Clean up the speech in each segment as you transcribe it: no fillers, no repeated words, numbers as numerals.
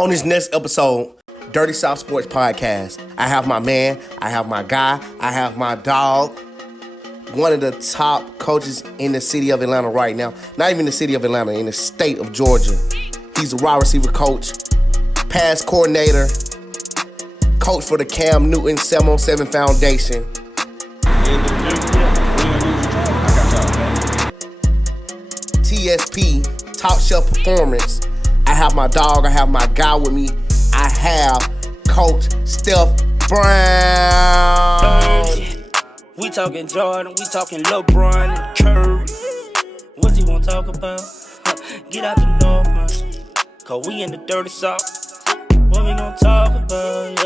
On this next episode, Dirty South Sports Podcast, I have my man, I have my guy, I have my dog, one of the top coaches in the city of Atlanta right now. Not even the city of Atlanta, in the state of Georgia. He's a wide receiver coach, pass coordinator, coach for the Cam Newton 7-on-7 Foundation. TSP, Top Shelf Performance. I have my dog, I have my guy with me. I have Coach Steph Brown. We talking Jordan, we talking LeBron and Curry. What you want to talk about? Get out the north, man. Cause we in the dirty south. What we gonna talk about?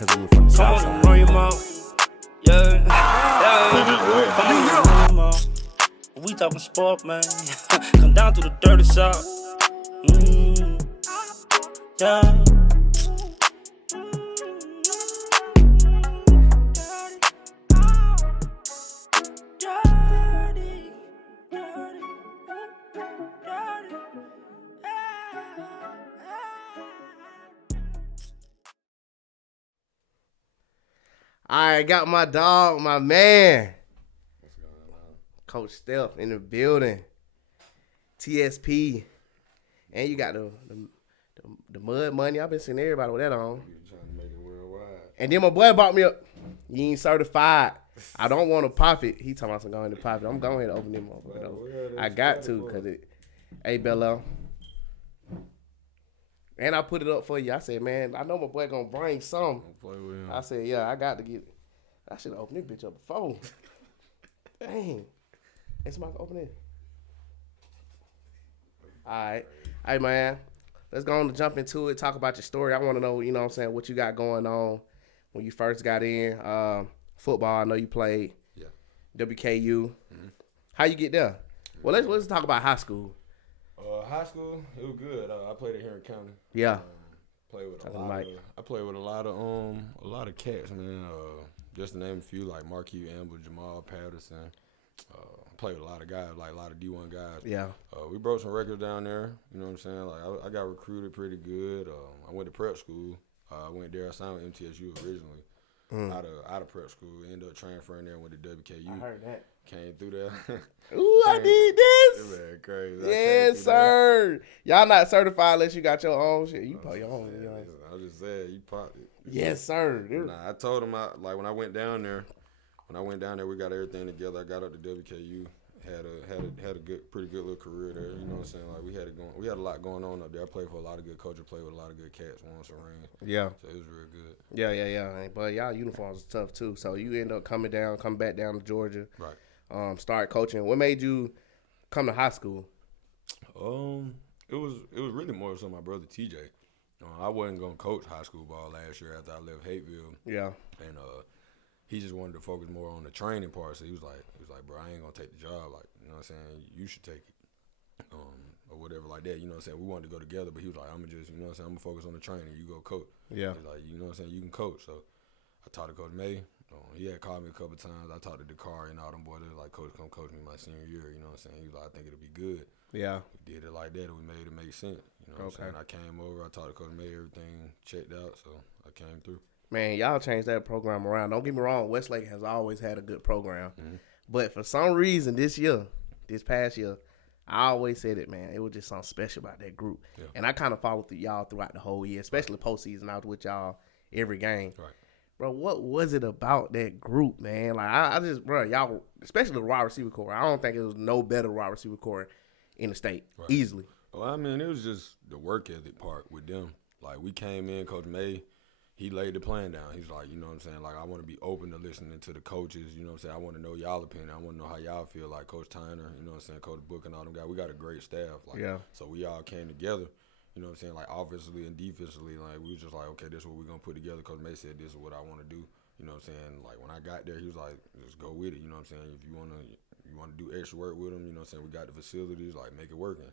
Because we were from the south side. We talking sport, man. Come down to the dirty south. Yeah. I got my dog, my man. What's going on? Coach Steph in the building. TSP. And you got the mud money. I've been seeing everybody with that on. You're trying to make it worldwide. And then my boy bought me up. You ain't certified. I don't want to pop it. He talking about some going to pop it. I'm going to open them up. I got to because it. Hey, Bello. And I put it up for you. I said, man, I know my boy gonna bring some. I said, yeah, I got to get it. I should have opened this bitch up before. Dang. Hey, somebody open it. All right. Hey, man. Let's go on to jump into it. Talk about your story. I want to know, you know what I'm saying, what you got going on when you first got in. Football, I know you played. Yeah. WKU. Mm-hmm. How you get there? Well, let's talk about high school. High school, it was good. I played at Henry County. Yeah. I played with a lot of cats, man. Just to name a few, like Marquis Amber, Jamal Patterson. Played with a lot of guys, like a lot of D1 guys. Yeah. We broke some records down there. You know what I'm saying? Like I got recruited pretty good. I went to prep school. I went there. I signed with MTSU originally. Out of prep school, ended up transferring there. Went to WKU. I heard that. Came through there. Ooh, I need this. Man, crazy. Yes, sir. Y'all not certified unless you got your own shit. You put your own. You know. I was just saying, you popped it. Yes, sir. Nah, I told him when I went down there, we got everything together. I got up to WKU, had a pretty good little career there. You know what I'm saying? Like we had a lot going on up there. I played for a lot of good coaches, played with a lot of good cats, won some rings. Yeah. So it was real good. Yeah. But y'all uniforms is tough too. So you end up come back down to Georgia. Right. Start coaching. What made you come to high school? It was really more so my brother TJ. I wasn't gonna coach high school ball last year after I left Hateville. Yeah. And he just wanted to focus more on the training part. So he was like, bro, I ain't gonna take the job. Like, you know what I'm saying? You should take it. Or whatever like that. You know what I'm saying? We wanted to go together, but he was like, I'm gonna focus on the training. You go coach. Yeah. He's like, you know what I'm saying? You can coach. So I talked to Coach May. He had called me a couple of times. I talked to Dakar and all them boys. They was like, Coach, come coach me my senior year. You know what I'm saying? He was like, I think it'll be good. Yeah. We did it like that, and we made it make sense. You know what I'm saying? I came over. I talked to Coach May. Everything checked out, so I came through. Man, y'all changed that program around. Don't get me wrong. Westlake has always had a good program. Mm-hmm. But for some reason this past year, I always said it, man. It was just something special about that group. Yeah. And I kind of followed y'all throughout the whole year, especially postseason. I was with y'all every game. Right. Bro, what was it about that group, man? Like, I just, bro, y'all, especially the wide receiver core, I don't think it was no better wide receiver core in the state, easily. Well, I mean, it was just the work ethic part with them. Like, we came in, Coach May, he laid the plan down. He's like, you know what I'm saying? Like, I want to be open to listening to the coaches. You know what I'm saying? I want to know y'all opinion. I want to know how y'all feel. Like, Coach Tyner, you know what I'm saying? Coach Book and all them guys. We got a great staff. Like, yeah. So we all came together. You know what I'm saying? Like, offensively and defensively, like, we was just like, okay, this is what we're going to put together. Coach May said, this is what I want to do. You know what I'm saying? Like, when I got there, he was like, just go with it. You know what I'm saying? If you want to do extra work with them, you know what I'm saying? We got the facilities, like, make it working.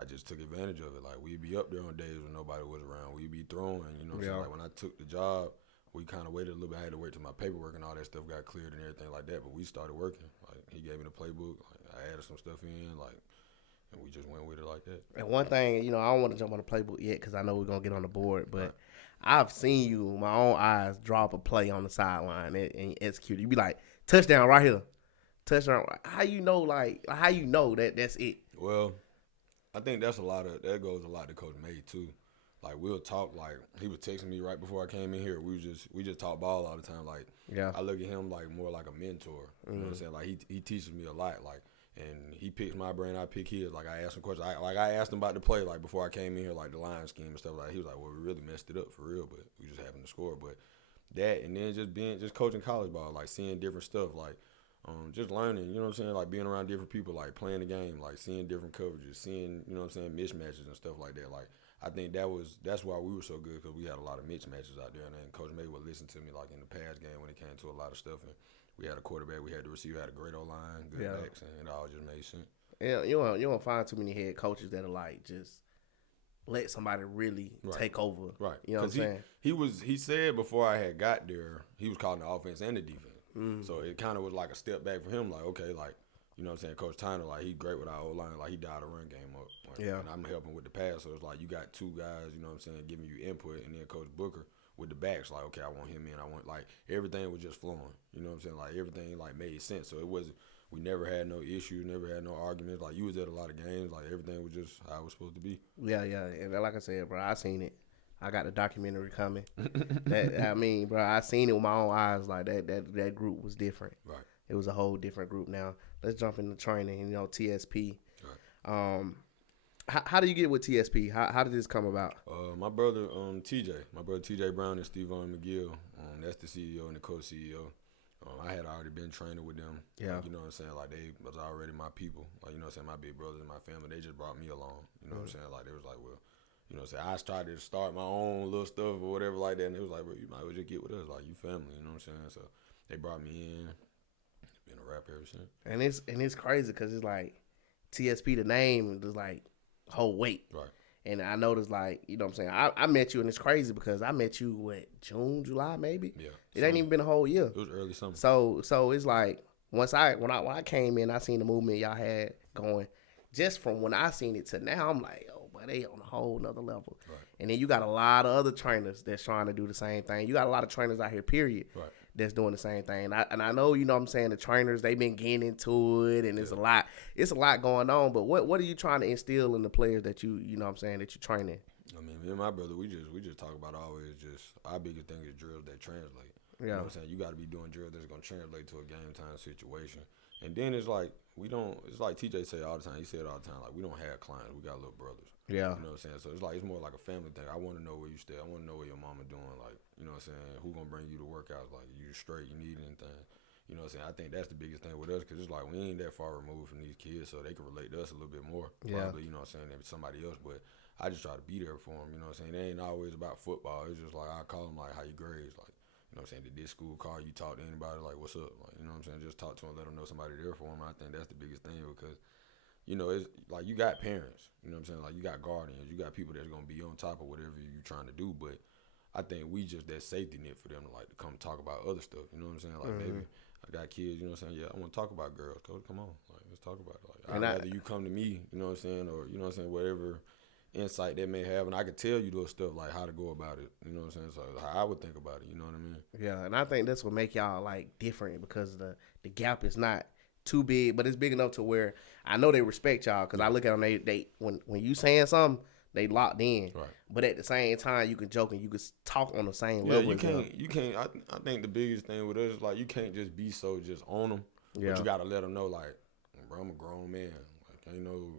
I just took advantage of it. Like, we'd be up there on days when nobody was around. We'd be throwing, you know what I'm saying? Like, when I took the job, we kind of waited a little bit. I had to wait till my paperwork and all that stuff got cleared and everything like that. But we started working. Like, he gave me the playbook. Like, I added some stuff in, like, and we just went with it like that. And one thing, you know, I don't want to jump on the playbook yet because I know we're going to get on the board, but I've seen you, with my own eyes, drop a play on the sideline and execute it. You be like, touchdown right here. Touchdown. How you know, that that's it? Well, I think that goes a lot to Coach May, too. Like, we'll talk, like, he was texting me right before I came in here. We just talk ball all the time. Like, I look at him like more like a mentor. You know what I'm saying? Like, he teaches me a lot. Like, and he picks my brain, I pick his. Like, I asked him questions. I asked him about the play, like, before I came in here, like, the line scheme and stuff like that. He was like, well, we really messed it up for real, but we just happened to score. But that, and then just coaching college ball, like, seeing different stuff, like, just learning, you know what I'm saying, like, being around different people, like, playing the game, like, seeing different coverages, seeing, you know what I'm saying, mismatches and stuff like that. Like, I think that's why we were so good, because we had a lot of mismatches out there, and then Coach May would listen to me, like, in the past game when it came to a lot of stuff, and we had a quarterback, we had the receiver, had a great O-line, good backs, and it all just made sense. Yeah, you won't find too many head coaches that are like just let somebody really take over. Right. You know what I'm saying? He said before I had got there, he was calling the offense and the defense. So it kind of was like a step back for him, like, okay, like, you know what I'm saying, Coach Tyner, like, he great with our O-line, like, he dialed the run game up. Like, and I'm helping with the pass, so it's like you got two guys, you know what I'm saying, giving you input, and then Coach Booker with the backs, like, okay, I want him in, like, everything was just flowing, you know what I'm saying, like, everything, like, made sense, so it wasn't, we never had no issues, never had no arguments, like, you was at a lot of games, like, everything was just how it was supposed to be. Yeah, and like I said, bro, I seen it. I got the documentary coming. Bro, I seen it with my own eyes, like, that group was different. Right. It was a whole different group. Now, let's jump into training, you know, TSP. Right. How do you get with TSP? How did this come about? My brother, TJ Brown and Stephon McGill, that's the CEO and the co-CEO. I had already been training with them. Yeah. Like, you know what I'm saying? Like, they was already my people. Like, you know what I'm saying? My big brothers and my family, they just brought me along. You know what I'm saying? Like, they was like, well, you know what I'm saying? I started to start my own little stuff or whatever like that. And it was like, bro, you might as well just get with us. Like, you family, you know what I'm saying? So they brought me in. Been a rap ever since. And it's crazy because it's like TSP, the name, is like whole weight. Right. And I noticed, like, you know what I'm saying, I met you, and it's crazy because I met you, June, July, maybe? Yeah. It ain't even been a whole year. It was early summer. So it's like, when I came in, I seen the movement y'all had going. Just from when I seen it to now, I'm like, oh, but they on a whole nother level. Right. And then you got a lot of other trainers that's trying to do the same thing. You got a lot of trainers out here, period. Right. That's doing the same thing. And I know, you know what I'm saying, the trainers, they've been getting into it, and it's a lot going on. But what are you trying to instill in the players that you know what I'm saying, that you're training? I mean, me and my brother, we just talk about always just our biggest thing is drills that translate. Yeah. You know what I'm saying? You got to be doing drills that's going to translate to a game time situation. And then it's like, it's like TJ say all the time, he said all the time, like, we don't have clients, we got little brothers. Yeah. You know what I'm saying? So it's more like a family thing. I want to know where you stay. I want to know what your mama doing. Like, you know what I'm saying? Who going to bring you to workouts? Like, you straight, you need anything. You know what I'm saying? I think that's the biggest thing with us, because it's like we ain't that far removed from these kids, so they can relate to us a little bit more. Yeah. Probably, you know what I'm saying, than somebody else. But I just try to be there for them, you know what I'm saying? It ain't always about football. It's just like, I call them, like, how you grades. Like, you know what I'm saying? Did this school call you? Talk to anybody? Like, what's up? Like, you know what I'm saying? Just talk to them, let them know somebody there for them. I think that's the biggest thing, because, you know, it's like you got parents, you know what I'm saying? Like, you got guardians, you got people that's going to be on top of whatever you're trying to do. But I think we just that safety net for them to, like, to come talk about other stuff, you know what I'm saying? Like, maybe I got kids, you know what I'm saying? Yeah, I want to talk about girls. Coach, come on. Like, let's talk about it. Like, I'd rather you come to me, you know what I'm saying? Or, you know what I'm saying, whatever insight they may have, and I could tell you those stuff, like how to go about it, you know what I'm saying? So how I would think about it, you know what I mean? Yeah, and I think that's what make y'all, like, different, because the gap is not too big, but it's big enough to where I know they respect y'all, because I look at them, they when you saying something, they locked in. Right. But at the same time, you can joke and you can talk on the same level. You can't. I think the biggest thing with us is, like, you can't just be so just on them. Yeah. But you gotta let them know, like, bro, I'm a grown man. Like, ain't no,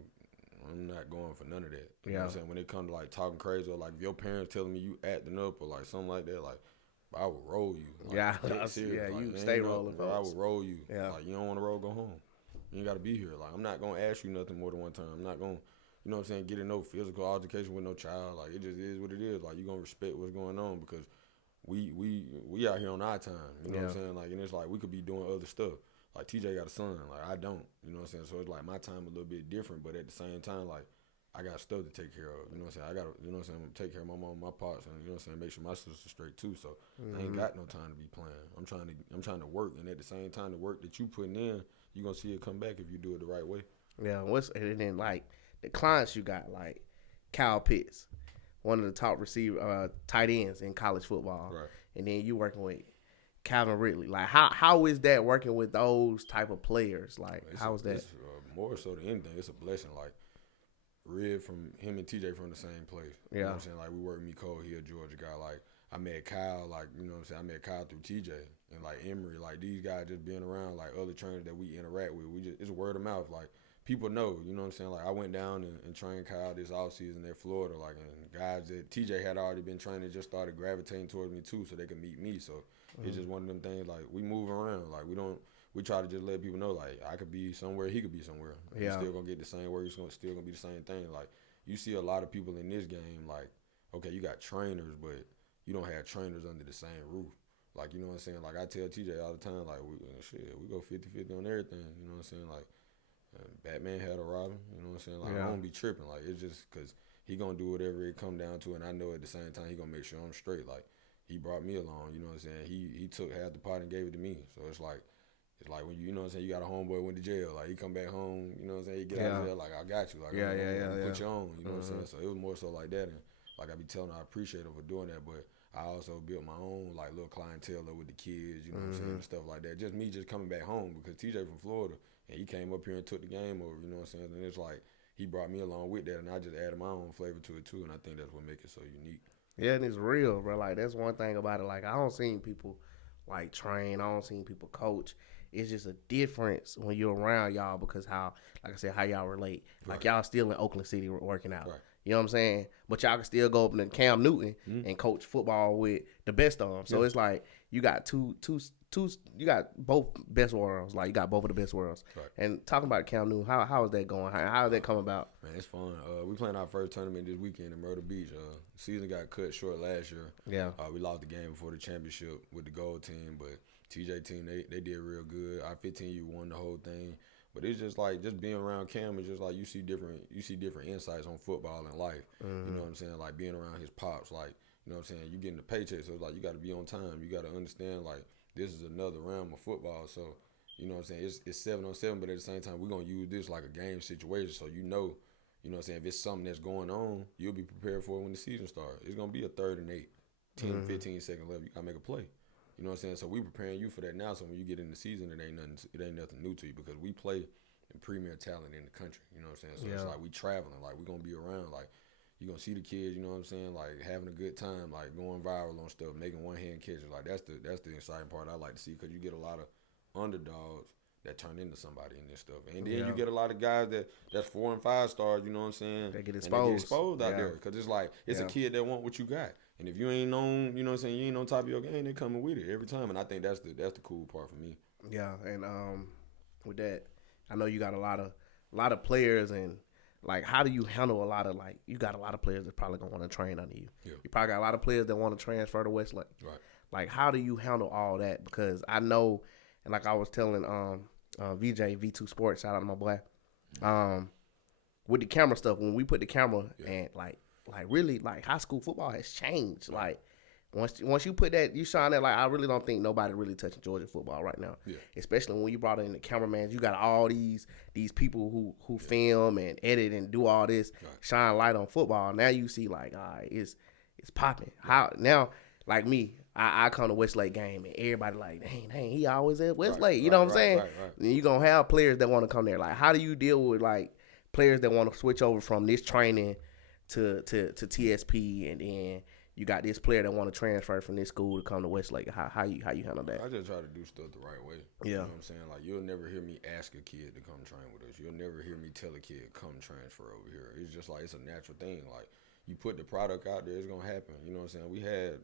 I'm not going for none of that. You know what I'm saying? When it comes to, like, talking crazy, or, like, if your parents telling me you acting up or, like, something like that, like, I would roll you. Like, yeah, serious. Yeah, like, you stay rolling. Bro, I would roll you. Yeah. Like, you don't want to roll, go home. You ain't got to be here. Like, I'm not going to ask you nothing more than one time. I'm not going to, you know what I'm saying, get in no physical altercation with no child. Like, it just is what it is. Like, you going to respect what's going on, because we out here on our time. You know what I'm saying? Like, and it's like we could be doing other stuff. Like, TJ got a son. Like, I don't. You know what I'm saying? So it's like my time a little bit different, but at the same time, like, I got stuff to take care of. You know what I'm saying? I got to, you know what I'm saying, I'm gonna take care of my mom, my pops, and you know what I'm saying, make sure my sister's straight too. So I ain't got no time to be playing. I'm trying to work, and at the same time, the work that you putting in, you gonna see it come back if you do it the right way. Yeah, and then like the clients you got, like Kyle Pitts, one of the top tight ends in college football, Right. and then you working with Calvin Ridley. Like how is that working with those type of players? Like how is that? It's, more so than anything, it's a blessing. Like Red from him and TJ from the same place. You know what I'm saying? Like we work with me Cole, he a Georgia guy. Like I met Kyle, like, you know what I'm saying, I met Kyle through TJ and like Emery, like these guys just being around, like other trainers that we interact with. It's word of mouth. Like people know, you know what I'm saying? Like I went down and trained Kyle this offseason at Florida, like, and guys that TJ had already been training just started gravitating towards me too so they could meet me. So it's just one of them things, like we move around. Like we try to just let people know, like, I could be somewhere, he could be somewhere. He's still going to get the same work. It's still going to be the same thing. Like, you see a lot of people in this game, like, okay, you got trainers, but you don't have trainers under the same roof. Like, you know what I'm saying? Like, I tell TJ all the time, like, we go 50-50 on everything. You know what I'm saying? Like, Batman had a Robin. You know what I'm saying? Like, I don't be tripping. Like, it's just because he going to do whatever it come down to, and I know at the same time he going to make sure I'm straight. Like, he brought me along, you know what I'm saying? He took half the pot and gave it to me. So it's like when you know what I'm saying, you got a homeboy went to jail. Like, he come back home, you know what I'm saying, he get out of jail, like, I got you. Like, put you on, you know what I'm saying? So it was more so like that. And, like, I be telling him I appreciate him for doing that. But I also built my own, like, little clientele with the kids, you know what I'm saying, and stuff like that. Just me just coming back home because TJ from Florida, and he came up here and took the game over, you know what I'm saying? And it's like he brought me along with that, and I just added my own flavor to it, too. And I think that's what makes it so unique. Yeah, and it's real, bro. Like, that's one thing about it. Like, I don't see people, like, train. I don't see people coach. It's just a difference when you're around y'all because how, like I said, how y'all relate. Like, y'all still in Oakland City working out. Right. You know what I'm saying? But y'all can still go up to Cam Newton and coach football with the best of them. So it's like you got you got both best worlds. Like, you got both of the best worlds. Right. And talking about Cam Newton, how is that going? How did that come about? Man, it's fun. We playing our first tournament this weekend in Myrtle Beach. Season got cut short last year. Yeah. We lost the game before the championship with the gold team, but TJ team, they did real good. Our 15U won the whole thing. But it's just like just being around Cam is just like you see different insights on football and life. You know what I'm saying? Like being around his pops, like, you know what I'm saying, you getting the paycheck, so it's like you gotta be on time. You gotta understand like this is another realm of football. So, you know what I'm saying, it's 7-on-7, but at the same time we're gonna use this like a game situation so you know what I'm saying, if it's something that's going on, you'll be prepared for it when the season starts. It's gonna be a 3rd and 8, 10, 15 second left, you gotta make a play. You know what I'm saying? So we preparing you for that now. So when you get in the season, it ain't nothing new to you because we play in premier talent in the country. You know what I'm saying? So it's like we traveling, like we gonna be around, like you gonna see the kids. You know what I'm saying? Like having a good time, like going viral on stuff, making one hand catches. Like that's the exciting part I like to see because you get a lot of underdogs that turn into somebody in this stuff, and then you get a lot of guys that's 4 and 5 stars. You know what I'm saying? They get exposed. And they get exposed out there because it's like it's a kid that want what you got. And if you ain't on, you know what I'm saying, you ain't on top of your game, they coming with it every time. And I think that's the cool part for me. Yeah, and with that, I know you got a lot of players, and like, how do you handle a lot of, like, you got a lot of players that probably gonna want to train under you. Yeah. You probably got a lot of players that want to transfer to Westlake. Right. Like, how do you handle all that? Because I know, and like I was telling VJ V2 Sports, shout out to my boy, with the camera stuff, when we put the camera and like really, like, high school football has changed. Like once you put that, you shine that, like, I really don't think nobody really touching Georgia football right now. Yeah. Especially when you brought in the cameraman, you got all these people who film and edit and do all this, shine light on football. Now you see, like, it's popping. How now, like me, I come to Westlake game and everybody like, dang, he always at Westlake. You know what I'm saying? Right. And you gonna have players that want to come there. Like, how do you deal with, like, players that want to switch over from this training to TSP, and then you got this player that want to transfer from this school to come to Westlake? How you handle that? I just try to do stuff the right way. Yeah. You know what I'm saying? Like, you'll never hear me ask a kid to come train with us. You'll never hear me tell a kid, come transfer over here. It's just like, it's a natural thing. Like, you put the product out there, it's going to happen. You know what I'm saying? We had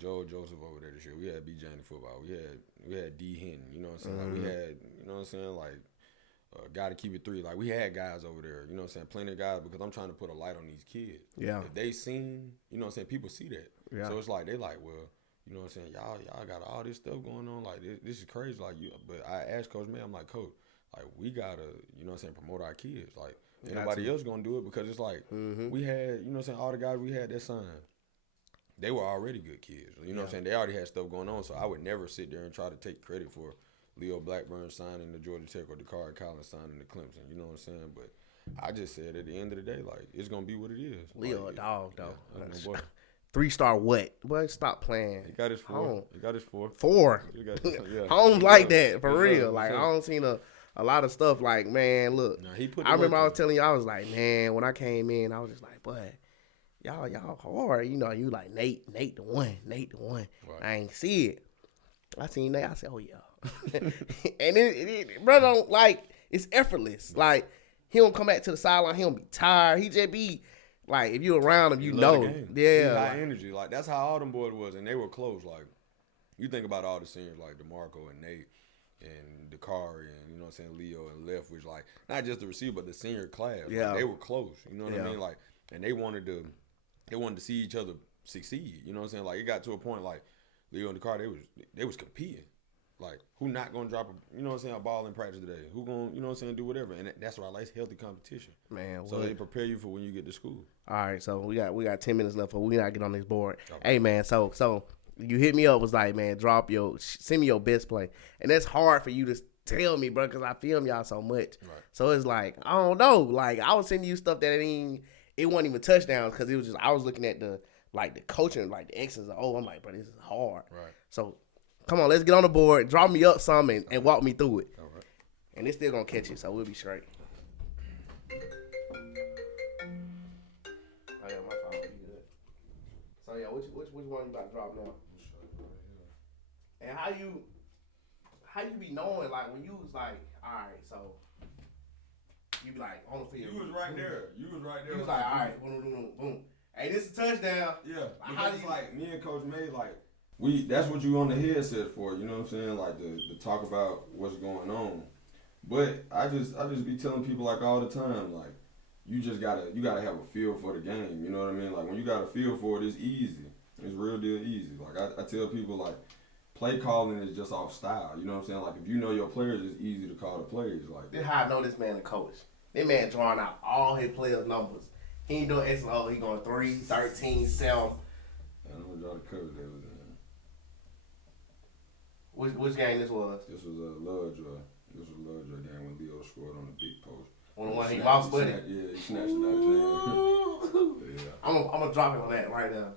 Joel Joseph over there this year. We had B. Janie football. We had D. Hinton. You know what I'm saying? Like, we had, you know what I'm saying? Like, guy to keep it 3. Like, we had guys over there, you know what I'm saying, plenty of guys, because I'm trying to put a light on these kids. Yeah. If they seen, you know what I'm saying, people see that. Yeah. So it's like, they like, well, you know what I'm saying, y'all got all this stuff going on. Like, this is crazy. Like, but I asked Coach May, I'm like, Coach, Like, we gotta, you know what I'm saying, promote our kids. Like, ain't nobody else gonna do it because it's like, we had, you know what I'm saying, all the guys we had that signed, they were already good kids. You know what I'm saying? They already had stuff going on, so I would never sit there and try to take credit for Leo Blackburn signing to Georgia Tech or Dakari Collins signing to Clemson. You know what I'm saying? But I just said at the end of the day, like, it's gonna be what it is. Leo like, a dog though. Yeah, 3-star what? Boy, stop playing. he got his 4. He got his 4. 4. I don't like that for real. Like, I don't seen a lot of stuff. Like, man, look. I remember I was telling you, I was like, man, when I came in, I was just like, boy, y'all hard. You know, you like Nate the one. Right. I ain't see it. I seen Nate. I said, oh yeah. And it brother, like, it's effortless. Like, he don't come back to the sideline. He don't be tired. He just be like, if you around him, you know. Yeah. High energy. Like, that's how all them boys was, and they were close. Like, you think about all the seniors like DeMarco and Nate and Dakari and, you know what I'm saying, Leo and Leftwich, like, not just the receiver, but the senior class. Yeah. Like, they were close. You know what I mean? Like, and they wanted to see each other succeed. You know what I'm saying? Like, it got to a point like Leo and Dakari, they was competing. Like, who not gonna drop a ball in practice today? Who gonna, do whatever? And that's why I like healthy competition. Man, so they prepare you for when you get to school. All right, so we got 10 minutes left, but we gotta get on this board. Okay. Hey man, so you hit me up, was like, man, send me your best play, and that's hard for you to tell me, bro, because I film y'all so much. Right. So it's like, I don't know, like, I was sending you stuff that it wasn't even touchdowns, because it was just, I was looking at the coaching, like the X's and O's. I'm like, bro, this is hard. Right. So come on, let's get on the board, draw me up some and walk me through it. All right. And it's still gonna catch you, so we'll be straight. Oh yeah, my phone will be good. So yeah, which one you about to drop now? And how you be knowing, like, when you was like, all right, so you be like on the field. You was right there. You was like, all right, boom. Hey, this is a touchdown. Yeah. Because it's like me and Coach May, like, that's what you on the headset for, you know what I'm saying? Like, to talk about what's going on. But I just be telling people, like, all the time, like, you gotta have a feel for the game, you know what I mean? Like, when you got a feel for it, it's easy. It's real deal easy. Like, I tell people, like, play calling is just off style, you know what I'm saying? Like, if you know your players, it's easy to call the plays. Like, this how I know this man a coach. This man drawing out all his players' numbers. He ain't doing X and O. He going 3, 13, 7. I don't draw the coverage that was in. Which game this was? This was a Lovejoy. This was a Lovejoy game when Leo scored on the big post. On the one he lost with it? Yeah, he snatched it out of his hand. I'm gonna drop it on that right now.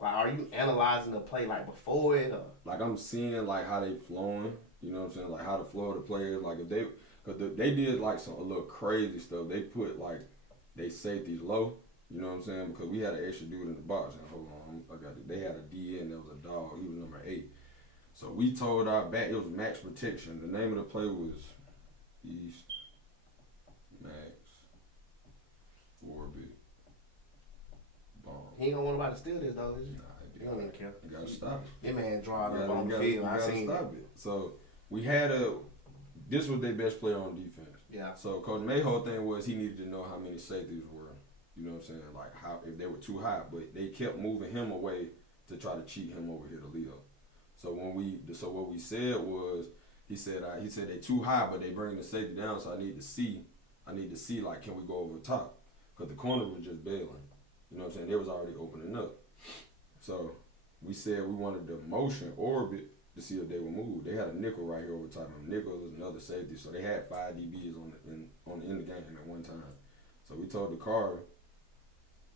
Like, are you analyzing the play like before it? Or? Like, I'm seeing like how they flowing. You know what I'm saying? Like how the flow of the players. Like, if they did like a little crazy stuff. They put like they safeties low. You know what I'm saying? Because we had an extra dude in the box. And hold on, I got it. They had a DN that was a dog. He was number 8. So we told our back, it was max protection. The name of the play was East Max Orbit Bomb. He ain't gonna want nobody to steal this though, is he? Nah, he don't even care. You gotta stop it. That man drawing up on the field. I seen stop it. So we had this was their best player on defense. Yeah. So Coach May's whole thing was he needed to know how many safeties were. You know what I'm saying? Like, how if they were too high, but they kept moving him away to try to cheat him over here to Leo. So what we said was, he said they too high, but they bring the safety down. So I need to see like, can we go over the top? Because the corner was just bailing. You know what I'm saying? They was already opening up. So we said we wanted the motion orbit to see if they would move. They had a nickel right here over top of them. Nickel was another safety. So they had 5 DBs in the game at one time. So we told the car,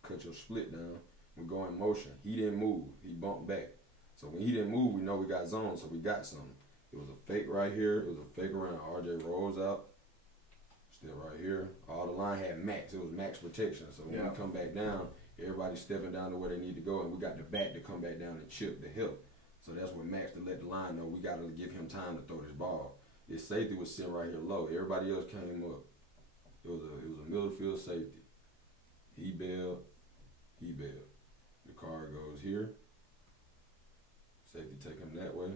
cut your split down. We go in motion. He didn't move. He bumped back. So when he didn't move, we know we got zone, so we got something. It was a fake right here. It was a fake around. RJ rolls out. Still right here. All the line had max. It was max protection. So when we come back down, everybody's stepping down to where they need to go, and we got the back to come back down and chip the hip. So that's what Max to let the line know we got to give him time to throw this ball. His safety was sitting right here low. Everybody else came up. It was a middle field safety. He bailed. The car goes here. Safety take him that way.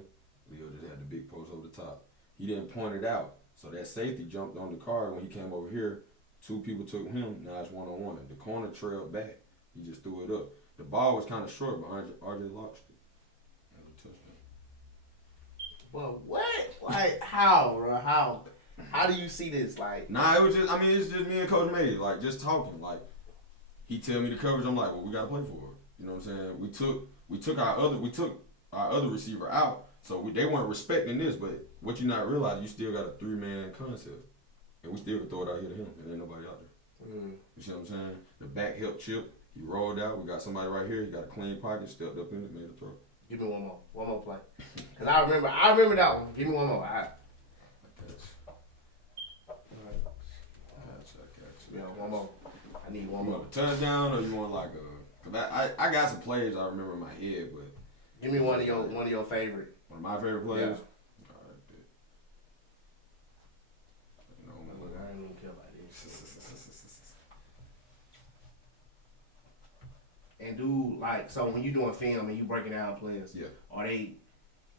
Leo just had the big post over the top. He didn't point it out. So that safety jumped on the car. When he came over here, 2 people took him. Now it's 1-on-1. The corner trailed back. He just threw it up. The ball was kind of short, but RJ launched it. That was a touchdown. But what? Like, how, bro? How? How do you see this? Like, Nah, it was just. I mean, it's just me and Coach May, like just talking. Like, he tell me the coverage. I'm like, well, we gotta play for it. You know what I'm saying? We took our other receiver out, so they weren't respecting this. But what you not realizing, you still got a 3-man concept, and we still can throw it out here to him, and ain't nobody out there. You see what I'm saying? The back help chip. He rolled out. We got somebody right here. He got a clean pocket. Stepped up in it, made a throw. Give me one more play. Cause I remember that one. Give me one more. Yeah, one more. I need one more. You want a touchdown or you want like a? Cause I got some plays I remember in my head, but give me one of your favorite. One of my favorite plays. Yeah. All right, bet. Look, I don't even care about this. And do like so when you doing film and you breaking down players, yeah, are they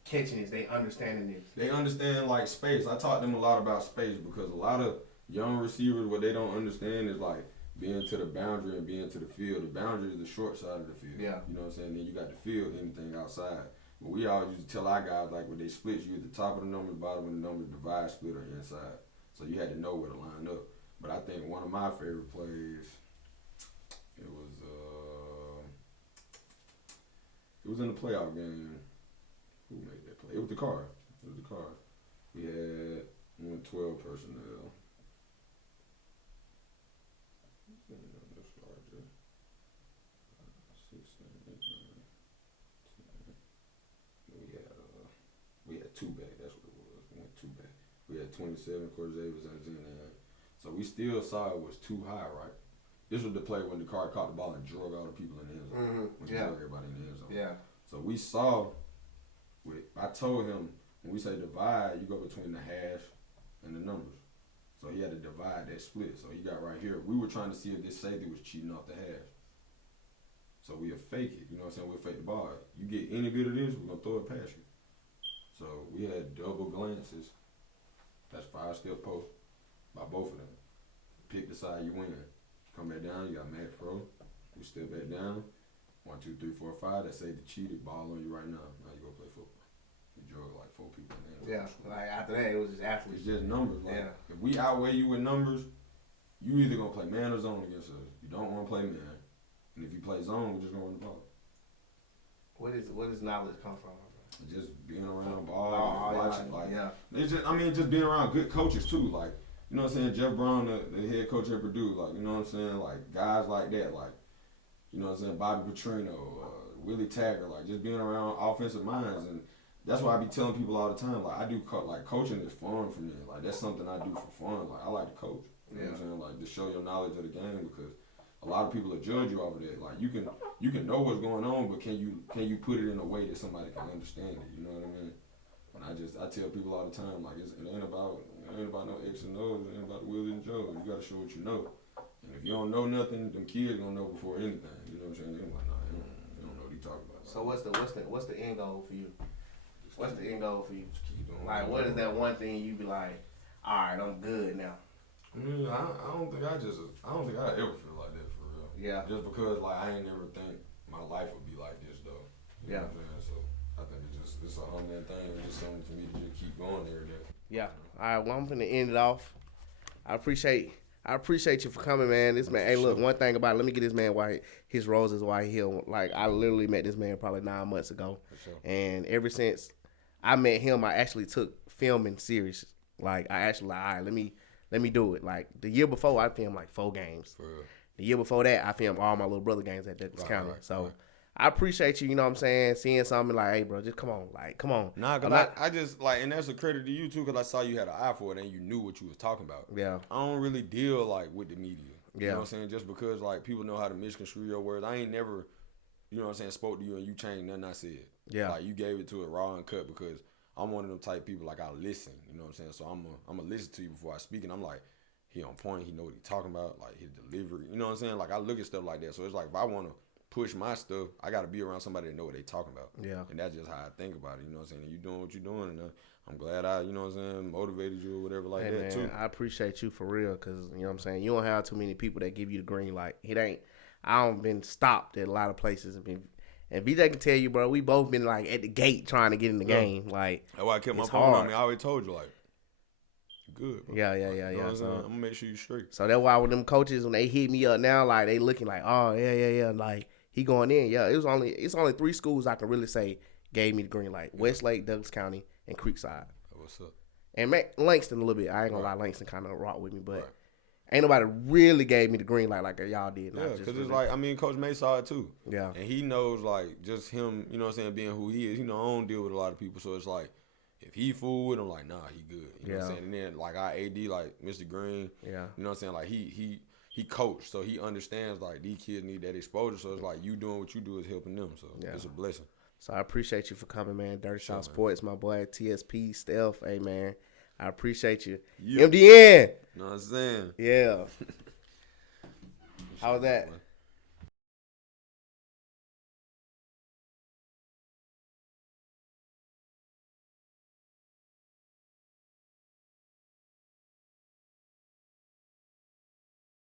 catching this? They understanding this? They understand like space. I taught them a lot about space because a lot of young receivers, what they don't understand is like being to the boundary and being to the field. The boundary is the short side of the field. Yeah. You know what I'm saying? Then you got the field, anything outside. But we always used to tell our guys like when they split, you at the top of the number, bottom of the number, divide, split, or inside. So you had to know where to line up. But I think one of my favorite plays, it was in the playoff game. Who made that play? It was the car. We went 12 personnel. We had two back. That's what it was. We went two back. We had 27. Corey Davis and Zena. So we still saw it was too high, right? This was the play when the car caught the ball and drug all the people in the end zone. When he drug everybody in the end zone. Yeah. So we saw. I told him when we say divide, you go between the hash and the numbers. So he had to divide that split. So he got right here. We were trying to see if this safety was cheating off the hash. So we'll fake it. You know what I'm saying? We'll fake the ball. You get any bit of this, we're going to throw it past you. So we had double glances. That's 5-step post by both of them. Pick the side you win. Come back down, you got Max Pro. You step back down. 1, 2, 3, 4, 5. That safety cheated. Ball on you right now. Now you go play football. You drug like 4 people in there. Yeah, like after that, it was just athletes. It's just numbers. Like, yeah. If we outweigh you with numbers, you either going to play man or zone against us. You don't want to play man. And if you play zone, we're just going to run the ball. Where does knowledge come from? Just being around ball, watching, just being around good coaches too. Like, you know what I'm saying? Steph Brown, the head coach at Purdue, like, you know what I'm saying? Like, guys like that, like, you know what I'm saying? Bobby Petrino, Willie Taggart, like, just being around offensive minds. And that's why I be telling people all the time, like, I do, coaching is fun for me. Like, that's something I do for fun. Like, I like to coach. You know what I'm saying? Like, to show your knowledge of the game because a lot of people will judge you off of that. Like, you can know what's going on, but can you put it in a way that somebody can understand it? You know what I mean? When I tell people all the time, like, it ain't about no X and O's. It ain't about the Willie and Joe. You got to show what you know. And if you don't know nothing, them kids gonna know before anything. You know what I'm saying? They're like, nah, they don't know what you talking about. So what's the end goal for you? What's the end goal for you? Just keep doing like, what is that one thing you be like, all right, I'm good now? I don't think I ever feel like that for real. Yeah. Just because like I ain't never think my life would be like this though. You know what I'm saying? So I think it's a humbling thing. It's just something for me to just keep going every day. Yeah. All right. Well, I'm gonna end it off. I appreciate you for coming, man. This man. Hey, look. One thing about it, let me get this man his roses while he healed. Like I literally met this man probably 9 months ago, and ever since I met him, I actually took filming serious. Like I actually all right, let me do it. Like the year before, I filmed like 4 games. For real. The year before that, I filmed all my little brother games at Douglas County. So I appreciate you, you know what I'm saying, seeing something like, hey, bro, just come on. Like, come on. Nah, because I just, like, and that's a credit to you, too, because I saw you had an eye for it and you knew what you was talking about. Yeah. I don't really deal, like, with the media. Yeah. You know what I'm saying? Just because, like, people know how to misconstrue your words. I ain't never, you know what I'm saying, spoke to you and you changed nothing I said. Yeah. Like, you gave it to it raw and cut because I'm one of them type people, like, I listen. You know what I'm saying? So I'm going to listen to you before I speak, and I'm like, he on point. He know what he talking about, like his delivery. You know what I'm saying? Like I look at stuff like that. So it's like if I want to push my stuff, I got to be around somebody that know what they talking about. Yeah. And that's just how I think about it. You know what I'm saying? And you doing what you doing, and I'm glad I, you know what I'm saying, motivated you or whatever like that too. I appreciate you for real, cause you know what I'm saying. You don't have too many people that give you the green light. I don't been stopped at a lot of places And BJ can tell you, bro, we both been like at the gate trying to get in the game. Like that's why I kept my it's phone hard. on me. I always told you, like, good. Bro. Yeah. You know what I'm saying? I'm gonna make sure you straight. So that's why when them coaches, when they hit me up now, like they looking like, oh yeah, like he going in. Yeah, it's only 3 schools I can really say gave me the green light: Westlake, Douglas County, and Creekside. What's up? And Langston a little bit. I ain't gonna lie, Langston kind of rocked with me, but Right. ain't nobody really gave me the green light like y'all did. Yeah, because it's like, I mean, Coach May saw it too. Yeah. And he knows, like, just him, you know what I'm saying, being who he is. You know, I don't deal with a lot of people, so it's like, if he fool with him, like, nah, he good. You know what I'm saying? And then, like, our AD, like, Mr. Green, you know what I'm saying? Like, he coached, so he understands, like, these kids need that exposure, so it's like, you doing what you do is helping them, so it's a blessing. So I appreciate you for coming, man. Dirty South Sports, my boy, TSP, Steph, hey, man. I appreciate you. MDN. You know what I'm saying? Yeah. How was that?